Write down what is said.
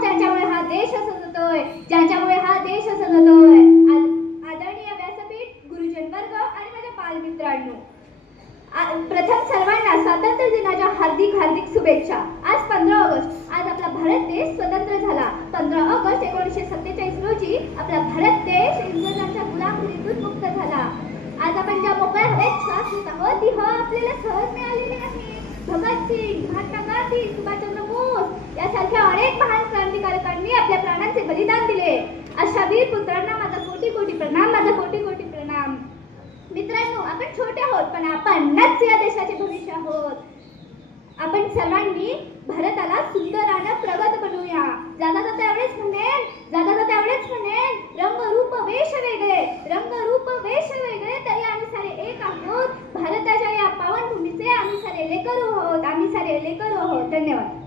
ज्यांच्यामुळे हा देश सजतोय, ज्यांच्यामुळे हा देश सजतोय. आदरणीय व्यासपीठ, गुरुजन वर्ग आणि माझ्या बालमित्रांनो, प्रथम सर्वांना स्वातंत्र्य दिनाच्या हार्दिक हार्दिक शुभेच्छा. आज 15 ऑगस्ट, आज आपला भारत देश स्वतंत्र झाला. 15 ऑगस्ट 1947 रोजी आपला भारत देश इंग्रजांच्या गुलामगिरीतून मुक्त झाला. आज आपण ज्या मोकळ्या हवेत श्वास घेत आहोत ती हवा आपल्याला सहज मिळालेली नाही. भगतसिंग, महात्मा गांधी, सुभाषचंद्र बोस यासारख्या अनेक महान क्रांतिकारकांनी आपल्या प्राणांचे बलिदान दिले. अशा वीर पुत्रांना माझा कोटी कोटी प्रणाम, माझा कोटी कोटी प्रणाम. मित्रांनो, आपण छोटे आहोत पण आपणच या देशाचे भविष्य आहोत. आपण सर्वांनी भारताला सुंदर आणि प्रगत बनवूया. जाता जाता एवढेच म्हणेन, रंग रूप वेश वेगळे, तरी आम्ही सारे एक आहोत. भारताच्या या पावन भूमीचे आम्ही सारे लेकरू आहोत. धन्यवाद.